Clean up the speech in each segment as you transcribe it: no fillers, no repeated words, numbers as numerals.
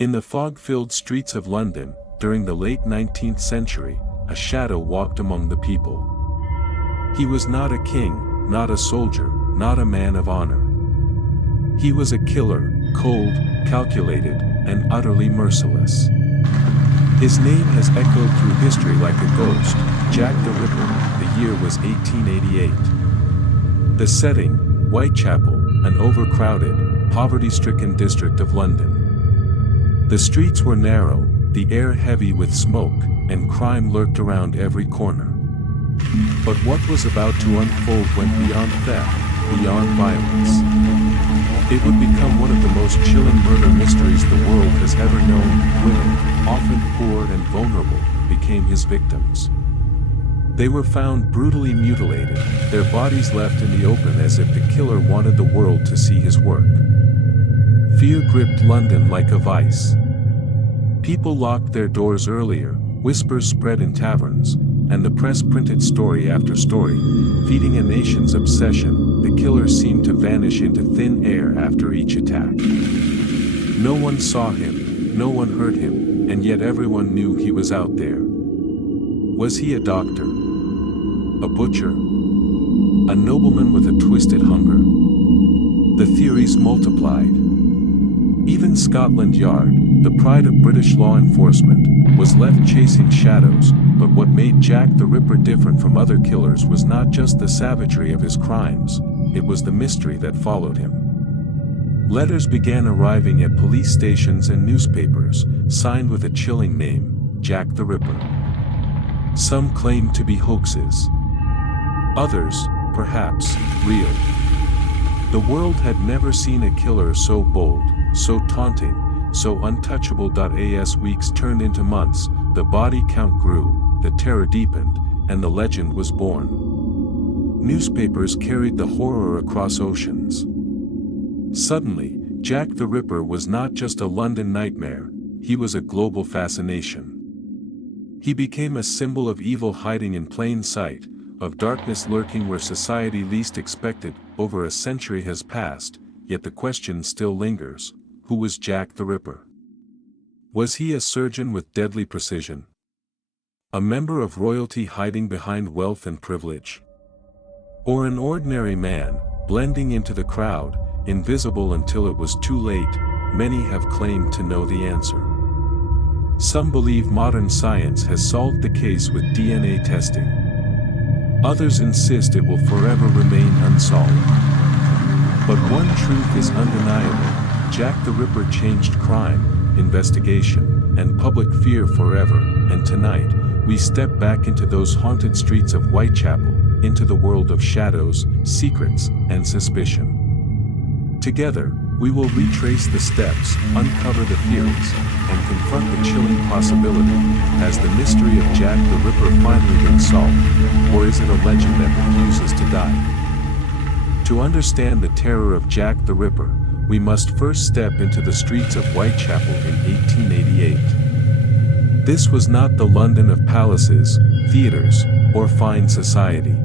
In the fog-filled streets of London, during the late 19th century, a shadow walked among the people. He was not a king, not a soldier, not a man of honor. He was a killer, cold, calculated, and utterly merciless. His name has echoed through history like a ghost, Jack the Ripper. The year was 1888. The setting, Whitechapel, an overcrowded, poverty-stricken district of London. The streets were narrow, the air heavy with smoke, and crime lurked around every corner. But what was about to unfold went beyond theft, beyond violence. It would become one of the most chilling murder mysteries the world has ever known. Women, often poor and vulnerable, became his victims. They were found brutally mutilated, their bodies left in the open as if the killer wanted the world to see his work. Fear gripped London like a vice. People locked their doors earlier, whispers spread in taverns, and the press printed story after story, feeding a nation's obsession. The killer seemed to vanish into thin air after each attack. No one saw him, no one heard him, and yet everyone knew he was out there. Was he a doctor? A butcher? A nobleman with a twisted hunger? The theories multiplied. Even Scotland Yard, the pride of British law enforcement, was left chasing shadows, but what made Jack the Ripper different from other killers was not just the savagery of his crimes, it was the mystery that followed him. Letters began arriving at police stations and newspapers, signed with a chilling name, Jack the Ripper. Some claimed to be hoaxes. Others, perhaps, real. The world had never seen a killer so bold, so taunting, so untouchable. As weeks turned into months, the body count grew, the terror deepened, and the legend was born. Newspapers carried the horror across oceans. Suddenly, Jack the Ripper was not just a London nightmare, he was a global fascination. He became a symbol of evil hiding in plain sight, of darkness lurking where society least expected. Over a century has passed, yet the question still lingers: who was Jack the Ripper? Was he a surgeon with deadly precision? A member of royalty hiding behind wealth and privilege? Or an ordinary man, blending into the crowd, invisible until it was too late? Many have claimed to know the answer. Some believe modern science has solved the case with DNA testing. Others insist it will forever remain unsolved. But one truth is undeniable: Jack the Ripper changed crime, investigation, and public fear forever. And tonight, we step back into those haunted streets of Whitechapel, into the world of shadows, secrets, and suspicion. Together, we will retrace the steps, uncover the theories, and confront the chilling possibility: has the mystery of Jack the Ripper finally been solved, or is it a legend that refuses to die? To understand the terror of Jack the Ripper, we must first step into the streets of Whitechapel in 1888. This was not the London of palaces, theaters, or fine society.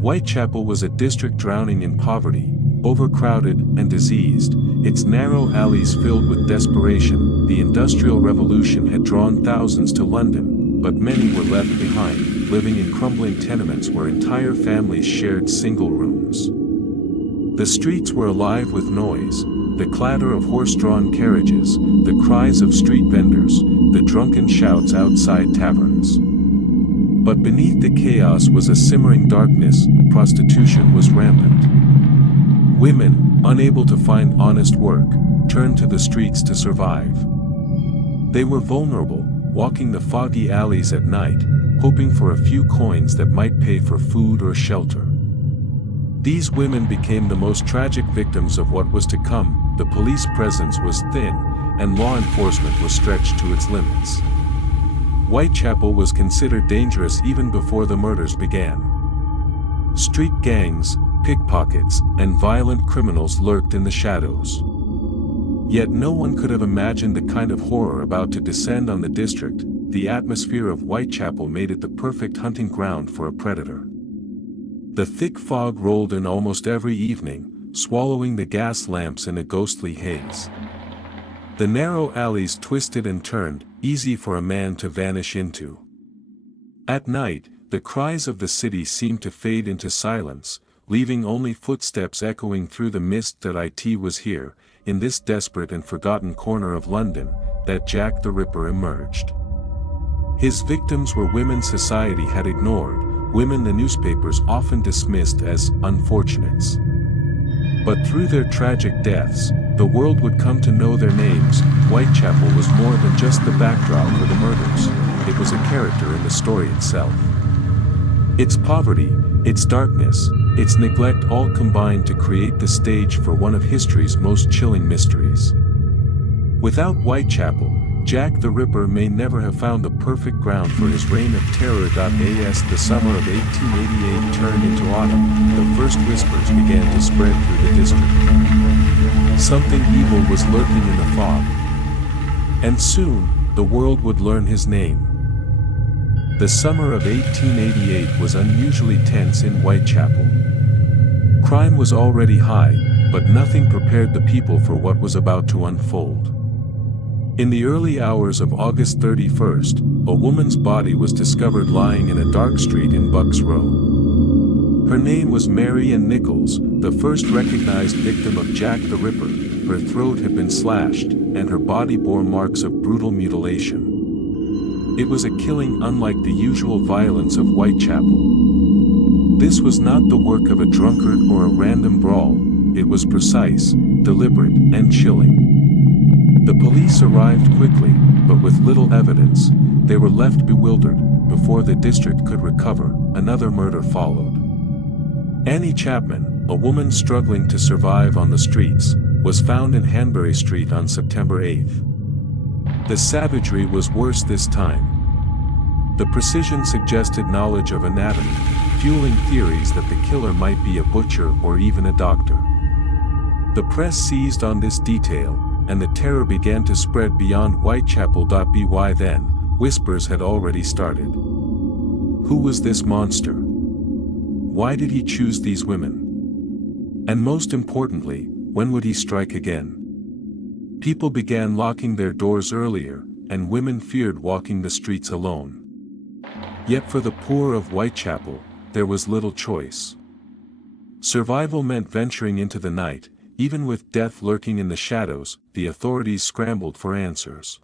Whitechapel was a district drowning in poverty, overcrowded and diseased, its narrow alleys filled with desperation. The Industrial Revolution had drawn thousands to London, but many were left behind, living in crumbling tenements where entire families shared single rooms. The streets were alive with noise, the clatter of horse-drawn carriages, the cries of street vendors, the drunken shouts outside taverns. But beneath the chaos was a simmering darkness. Prostitution was rampant. Women, unable to find honest work, turned to the streets to survive. They were vulnerable, walking the foggy alleys at night, hoping for a few coins that might pay for food or shelter. These women became the most tragic victims of what was to come. The police presence was thin, and law enforcement was stretched to its limits. Whitechapel was considered dangerous even before the murders began. Street gangs, pickpockets, and violent criminals lurked in the shadows. Yet no one could have imagined the kind of horror about to descend on the district. The atmosphere of Whitechapel made it the perfect hunting ground for a predator. The thick fog rolled in almost every evening, swallowing the gas lamps in a ghostly haze. The narrow alleys twisted and turned, easy for a man to vanish into. At night, the cries of the city seemed to fade into silence, leaving only footsteps echoing through the mist that it was here, in this desperate and forgotten corner of London, that Jack the Ripper emerged. His victims were women society had ignored, women the newspapers often dismissed as unfortunates. But through their tragic deaths, the world would come to know their names. Whitechapel was more than just the backdrop for the murders, it was a character in the story itself. Its poverty, its darkness, its neglect all combined to create the stage for one of history's most chilling mysteries. Without Whitechapel, Jack the Ripper may never have found the perfect ground for his reign of terror. As the summer of 1888 turned into autumn, the first whispers began to spread through the district. Something evil was lurking in the fog. And soon, the world would learn his name. The summer of 1888 was unusually tense in Whitechapel. Crime was already high, but nothing prepared the people for what was about to unfold. In the early hours of August 31st, a woman's body was discovered lying in a dark street in Bucks Row. Her name was Mary Ann Nichols, the first recognized victim of Jack the Ripper. Her throat had been slashed, and her body bore marks of brutal mutilation. It was a killing unlike the usual violence of Whitechapel. This was not the work of a drunkard or a random brawl, it was precise, deliberate, and chilling. The police arrived quickly, but with little evidence. They were left bewildered. Before the district could recover, another murder followed. Annie Chapman, a woman struggling to survive on the streets, was found in Hanbury Street on September 8th. The savagery was worse this time. The precision suggested knowledge of anatomy, fueling theories that the killer might be a butcher or even a doctor. The press seized on this detail, and the terror began to spread beyond Whitechapel. By then, whispers had already started. Who was this monster? Why did he choose these women? And most importantly, when would he strike again? People began locking their doors earlier, and women feared walking the streets alone. Yet for the poor of Whitechapel, there was little choice. Survival meant venturing into the night. Even with death lurking in the shadows, the authorities scrambled for answers.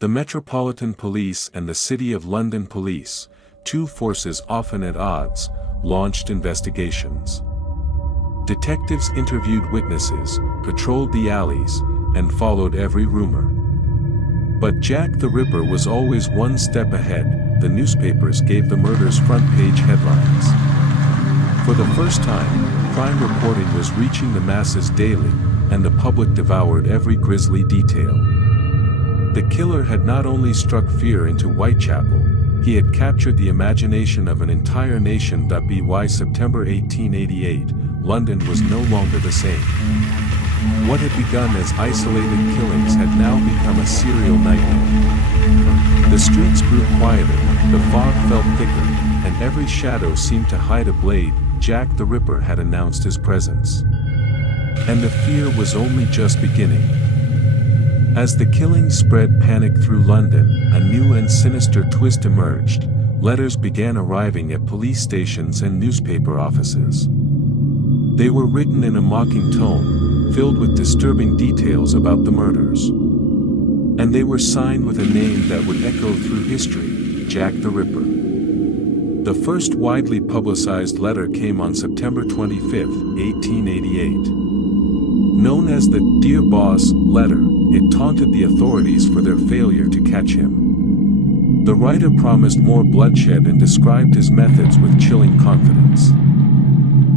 The Metropolitan Police and the City of London Police, two forces often at odds, launched investigations. Detectives interviewed witnesses, patrolled the alleys, and followed every rumor. But Jack the Ripper was always one step ahead. The newspapers gave the murders front-page headlines. For the first time, crime reporting was reaching the masses daily, and the public devoured every grisly detail. The killer had not only struck fear into Whitechapel, he had captured the imagination of an entire nation. By September 1888, London was no longer the same. What had begun as isolated killings had now become a serial nightmare. The streets grew quieter, the fog felt thicker, and every shadow seemed to hide a blade. Jack the Ripper had announced his presence. And the fear was only just beginning. As the killings spread panic through London, a new and sinister twist emerged. Letters began arriving at police stations and newspaper offices. They were written in a mocking tone, filled with disturbing details about the murders. And they were signed with a name that would echo through history, Jack the Ripper. The first widely publicized letter came on September 25, 1888. Known as the "Dear Boss" letter, it taunted the authorities for their failure to catch him. The writer promised more bloodshed and described his methods with chilling confidence.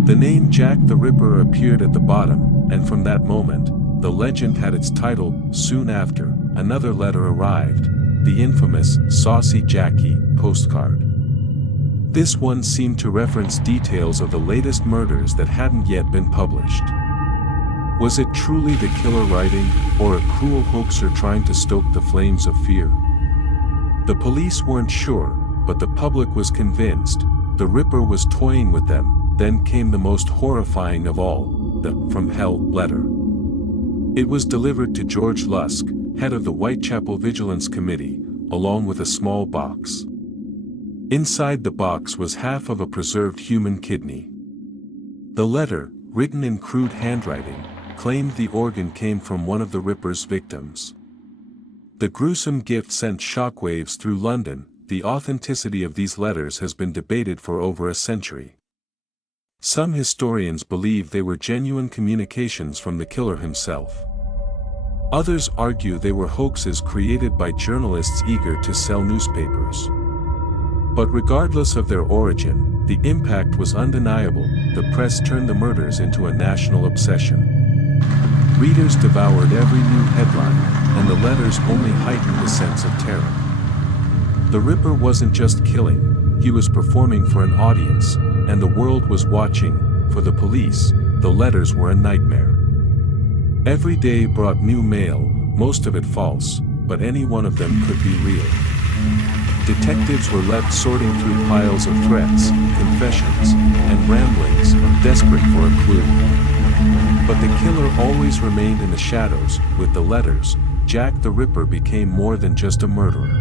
The name Jack the Ripper appeared at the bottom, and from that moment, the legend had its title. Soon after, another letter arrived, the infamous "Saucy Jackie" postcard. This one seemed to reference details of the latest murders that hadn't yet been published. Was it truly the killer writing, or a cruel hoaxer trying to stoke the flames of fear? The police weren't sure, but the public was convinced. The Ripper was toying with them. Then came the most horrifying of all, the "From Hell" letter. It was delivered to George Lusk, head of the Whitechapel Vigilance Committee, along with a small box. Inside the box was half of a preserved human kidney. The letter, written in crude handwriting, claimed the organ came from one of the Ripper's victims. The gruesome gift sent shockwaves through London. The authenticity of these letters has been debated for over a century. Some historians believe they were genuine communications from the killer himself. Others argue they were hoaxes created by journalists eager to sell newspapers. But regardless of their origin, the impact was undeniable. The press turned the murders into a national obsession. Readers devoured every new headline, and the letters only heightened the sense of terror. The Ripper wasn't just killing, he was performing for an audience, and the world was watching. For the police, the letters were a nightmare. Every day brought new mail, most of it false, but any one of them could be real. Detectives were left sorting through piles of threats, confessions, and ramblings, desperate for a clue. But the killer always remained in the shadows. With the letters, Jack the Ripper became more than just a murderer.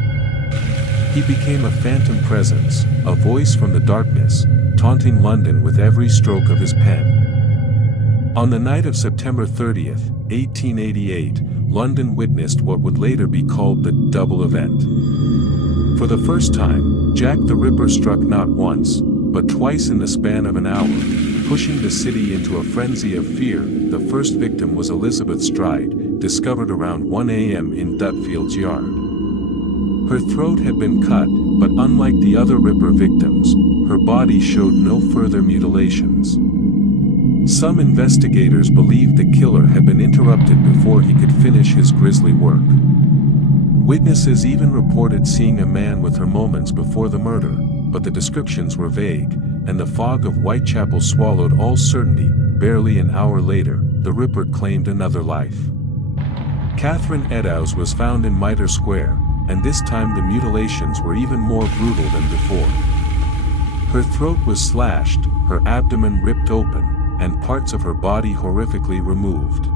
He became a phantom presence, a voice from the darkness, taunting London with every stroke of his pen. On the night of September 30th, 1888, London witnessed what would later be called the double event. For the first time, Jack the Ripper struck not once, but twice in the span of an hour, pushing the city into a frenzy of fear. The first victim was Elizabeth Stride, discovered around 1 a.m. in Dutfield's yard. Her throat had been cut, but unlike the other Ripper victims, her body showed no further mutilations. Some investigators believed the killer had been interrupted before he could finish his grisly work. Witnesses even reported seeing a man with her moments before the murder, but the descriptions were vague, and the fog of Whitechapel swallowed all certainty. Barely an hour later, the Ripper claimed another life. Catherine Eddowes was found in Mitre Square, and this time the mutilations were even more brutal than before. Her throat was slashed, her abdomen ripped open, and parts of her body horrifically removed.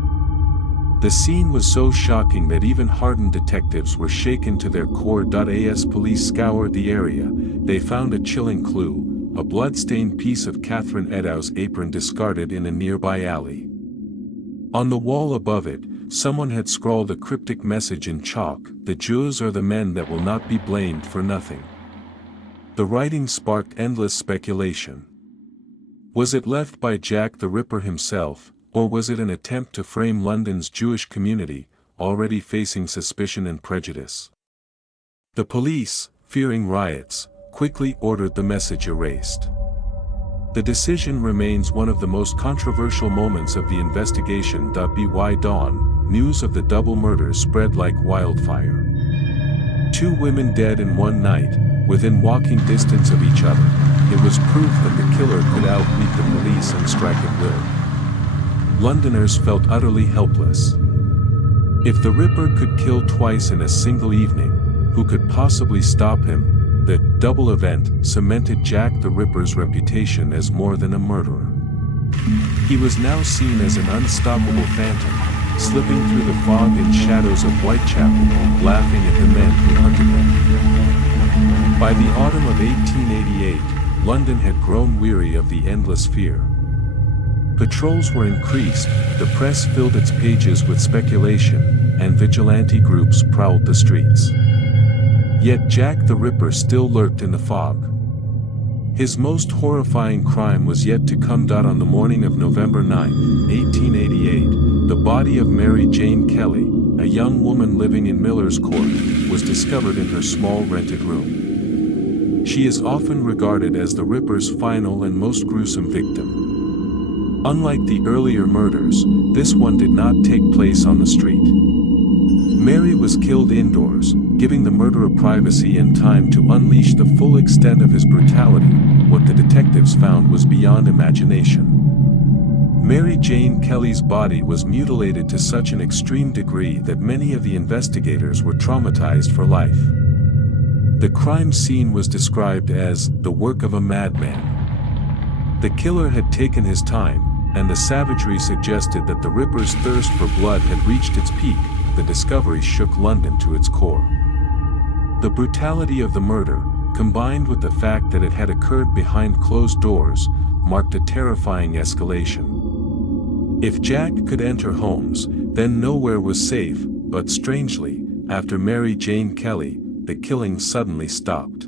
The scene was so shocking that even hardened detectives were shaken to their core. As police scoured the area, they found a chilling clue, a blood-stained piece of Catherine Eddowes' apron discarded in a nearby alley. On the wall above it, someone had scrawled a cryptic message in chalk: "The Jews are the men that will not be blamed for nothing." The writing sparked endless speculation. Was it left by Jack the Ripper himself, or was it an attempt to frame London's Jewish community, already facing suspicion and prejudice? The police, fearing riots, quickly ordered the message erased. The decision remains one of the most controversial moments of the investigation. By dawn, news of the double murders spread like wildfire. 2 women dead in one night, within walking distance of each other. It was proof that the killer could outwit the police and strike at will. Londoners felt utterly helpless. If the Ripper could kill twice in a single evening, who could possibly stop him? The double event cemented Jack the Ripper's reputation as more than a murderer. He was now seen as an unstoppable phantom, slipping through the fog and shadows of Whitechapel, laughing at the men who hunted him. By the autumn of 1888, London had grown weary of the endless fear. Patrols were increased, the press filled its pages with speculation, and vigilante groups prowled the streets. Yet Jack the Ripper still lurked in the fog. His most horrifying crime was yet to come. On the morning of November 9, 1888, the body of Mary Jane Kelly, a young woman living in Miller's Court, was discovered in her small rented room. She is often regarded as the Ripper's final and most gruesome victim. Unlike the earlier murders, this one did not take place on the street. Mary was killed indoors, giving the murderer privacy and time to unleash the full extent of his brutality. What the detectives found was beyond imagination. Mary Jane Kelly's body was mutilated to such an extreme degree that many of the investigators were traumatized for life. The crime scene was described as the work of a madman. The killer had taken his time, and the savagery suggested that the Ripper's thirst for blood had reached its peak, the discovery shook London to its core. The brutality of the murder, combined with the fact that it had occurred behind closed doors, marked a terrifying escalation. If Jack could enter homes, then nowhere was safe, but strangely, after Mary Jane Kelly, the killing suddenly stopped.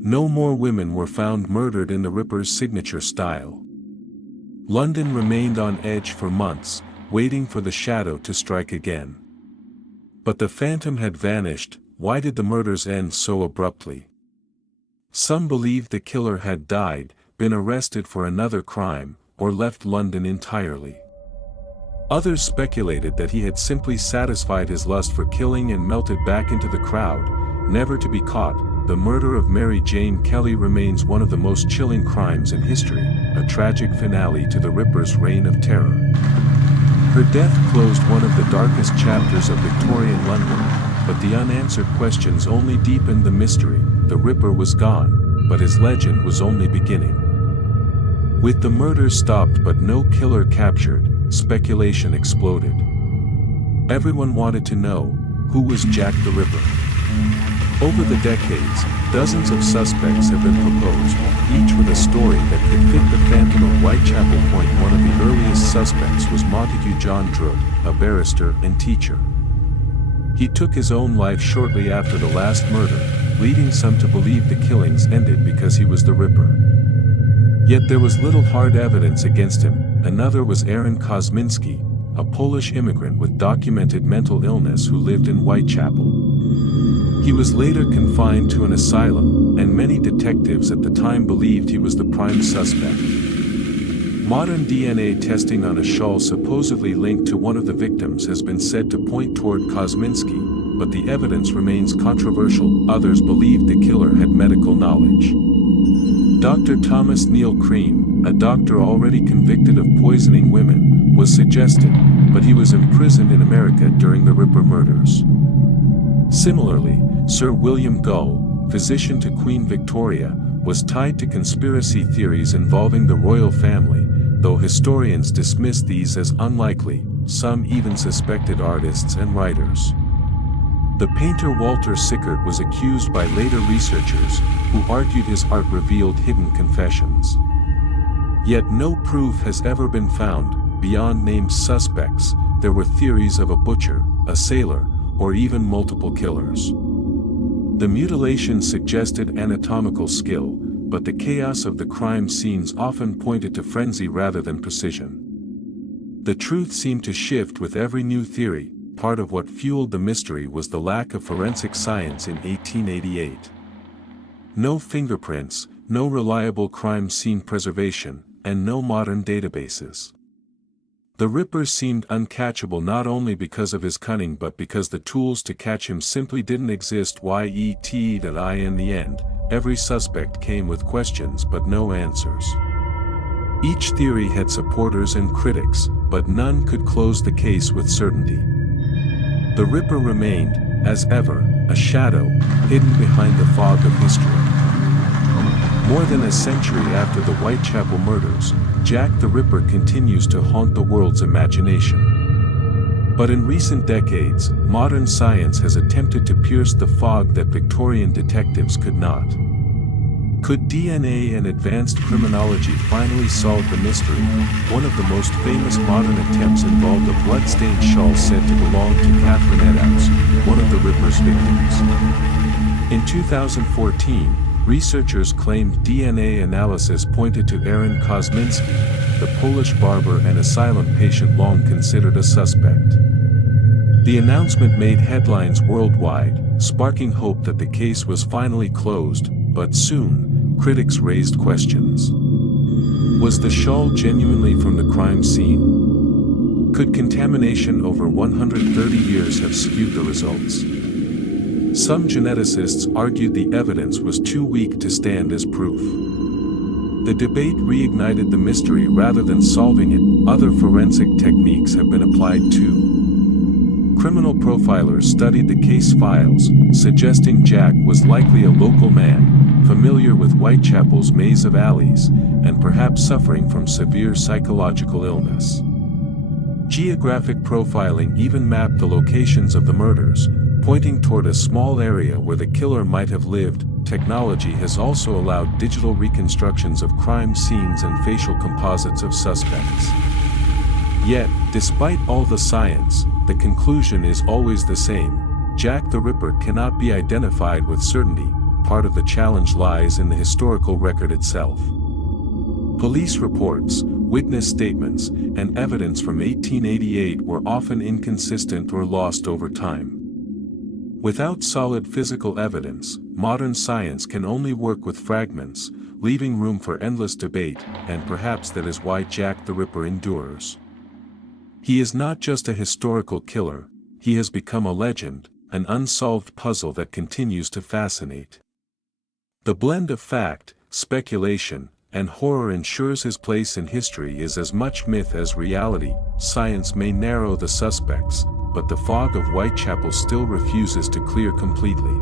No more women were found murdered in the Ripper's signature style. London remained on edge for months, waiting for the shadow to strike again. But the phantom had vanished. Why did the murders end so abruptly? Some believed the killer had died, been arrested for another crime, or left London entirely. Others speculated that he had simply satisfied his lust for killing and melted back into the crowd, never to be caught. The murder of Mary Jane Kelly remains one of the most chilling crimes in history, a tragic finale to the Ripper's reign of terror. Her death closed one of the darkest chapters of Victorian London, but the unanswered questions only deepened the mystery. The Ripper was gone, but his legend was only beginning. With the murders stopped but no killer captured, speculation exploded. Everyone wanted to know, who was Jack the Ripper? Over the decades, dozens of suspects have been proposed, each with a story that could fit the phantom of Whitechapel Point. One of the earliest suspects was Montague John Druitt, a barrister and teacher. He took his own life shortly after the last murder, leading some to believe the killings ended because he was the Ripper. Yet there was little hard evidence against him. Another was Aaron Kosminski, a Polish immigrant with documented mental illness who lived in Whitechapel. He was later confined to an asylum, and many detectives at the time believed he was the prime suspect. Modern DNA testing on a shawl supposedly linked to one of the victims has been said to point toward Kosminski, but the evidence remains controversial. Others believed the killer had medical knowledge. Dr. Thomas Neil Cream, a doctor already convicted of poisoning women, was suggested, but he was imprisoned in America during the Ripper murders. Similarly, Sir William Gull, physician to Queen Victoria, was tied to conspiracy theories involving the royal family, though historians dismissed these as unlikely. Some even suspected artists and writers. The painter Walter Sickert was accused by later researchers, who argued his art revealed hidden confessions. Yet no proof has ever been found. Beyond named suspects, there were theories of a butcher, a sailor, or even multiple killers. The mutilation suggested anatomical skill, but the chaos of the crime scenes often pointed to frenzy rather than precision. The truth seemed to shift with every new theory. Part of what fueled the mystery was the lack of forensic science in 1888. No fingerprints, no reliable crime scene preservation, and no modern databases. The Ripper seemed uncatchable not only because of his cunning but because the tools to catch him simply didn't exist. In the end, every suspect came with questions but no answers. Each theory had supporters and critics, but none could close the case with certainty. The Ripper remained, as ever, a shadow, hidden behind the fog of history. More than a century after the Whitechapel murders, Jack the Ripper continues to haunt the world's imagination. But in recent decades, modern science has attempted to pierce the fog that Victorian detectives could not. Could DNA and advanced criminology finally solve the mystery? One of the most famous modern attempts involved a blood-stained shawl said to belong to Catherine Eddowes, one of the Ripper's victims. In 2014, researchers claimed DNA analysis pointed to Aaron Kosminski, the Polish barber and asylum patient long considered a suspect. The announcement made headlines worldwide, sparking hope that the case was finally closed, but soon, critics raised questions. Was the shawl genuinely from the crime scene? Could contamination over 130 years have skewed the results? Some geneticists argued the evidence was too weak to stand as proof. The debate reignited the mystery rather than solving it. Other forensic techniques have been applied too. Criminal profilers studied the case files, suggesting Jack was likely a local man, familiar with Whitechapel's maze of alleys, and perhaps suffering from severe psychological illness. Geographic profiling even mapped the locations of the murders, pointing toward a small area where the killer might have lived. Technology has also allowed digital reconstructions of crime scenes and facial composites of suspects. Yet, despite all the science, the conclusion is always the same: Jack the Ripper cannot be identified with certainty. Part of the challenge lies in the historical record itself. Police reports, witness statements, and evidence from 1888 were often inconsistent or lost over time. Without solid physical evidence, modern science can only work with fragments, leaving room for endless debate, and perhaps that is why Jack the Ripper endures. He is not just a historical killer, he has become a legend, an unsolved puzzle that continues to fascinate. The blend of fact, speculation, and horror ensures his place in history is as much myth as reality. Science may narrow the suspects, but the fog of Whitechapel still refuses to clear completely.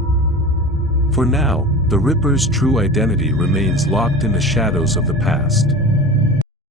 For now, the Ripper's true identity remains locked in the shadows of the past.